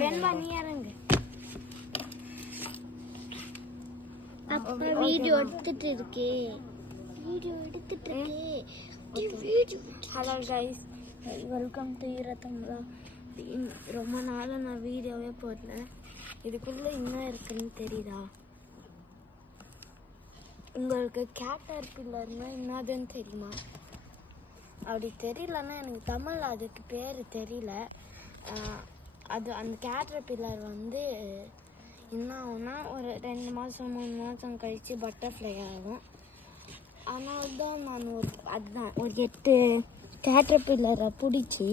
வெண்பா நீ இறங்கு. அப்பா வீடியோ எடுத்துட்டு இருக்கே. ஹலோ கைஸ், வெல்கம் டு ஈரத்தமிழா. ரொம்ப நாளாக நான் வீடியோவே போடல. இதுக்குள்ளே என்ன இருக்குன்னு தெரியுதா? உங்களுக்கு கேட்டர்பில்லர்னா என்னதுன்னு தெரியுமா? அப்படி தெரியலன்னா எனக்கு தமிழ் அதுக்கு பேர் தெரியல. அது அந்த கேட்டர்பில்லர் வந்து என்ன ஆகும்னா ஒரு 2 மாதம் 3 மாதம் கழித்து பட்டர்ஃப்ளை ஆகும். ஆனால் தான் நான் அதுதான் ஒரு 8 கேட்டர்பில்லரை பிடிச்சி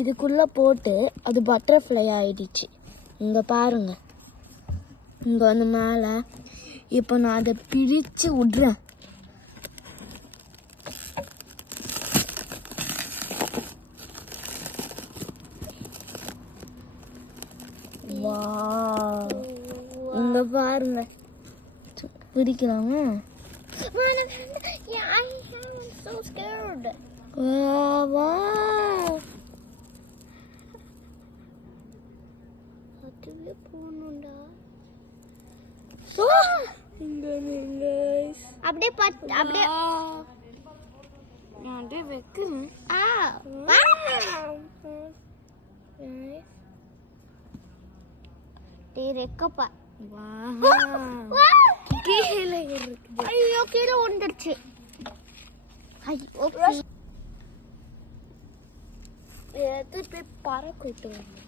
இதுக்குள்ளே போட்டு அது பட்டர்ஃப்ளை ஆகிடுச்சு. இங்கே பாருங்கள், இங்கே வந்து மேலே. இப்போ நான் அதை பிரித்து விட்றேன். இங்க பாருங்க, பிடிக்கலாமா? அதுவே போகணும்டா. அப்படியே அப்படியே நான் அப்படியே வைக்கிறேன். ரெக்கப்பா கீழே இருக்குது. ஐயோ, கீழே வந்துருச்சு. எது போய் பறக்கிட்டு வந்து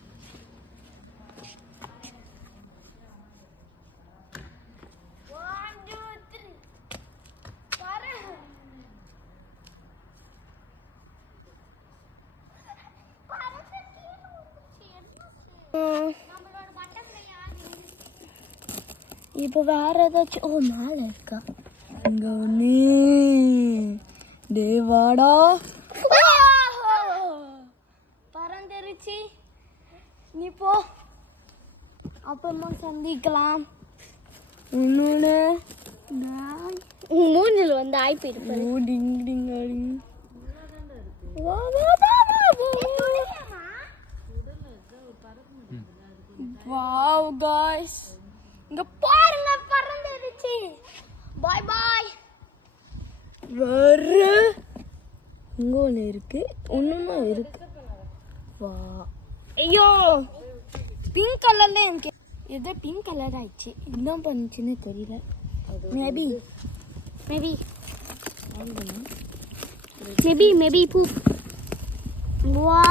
இப்போ வேற ஏதாச்சும் மேலே இருக்கா? இங்க ஒண்ணு தேவாடா பறந்துருச்சு. நீ போ, அப்புறமா சந்திக்கலாம். இன்னொன்னு மூஞ்சில் வந்து ஆய்ப்பிருப்பேன். வாவ் காய்ஸ், இங்க பாருங்க, பறந்துருச்சு. பாய் பாய். வேற இங்க ஒன்று இருக்கு, இன்னொன்னும் இருக்கு. வா, ஐயோ, பிங்க் கலர்ல எனக்கு எதோ பிங்க் கலர் ஆயிடுச்சு. என்ன பண்ணுச்சுன்னு தெரியல. மேபி பூ. வா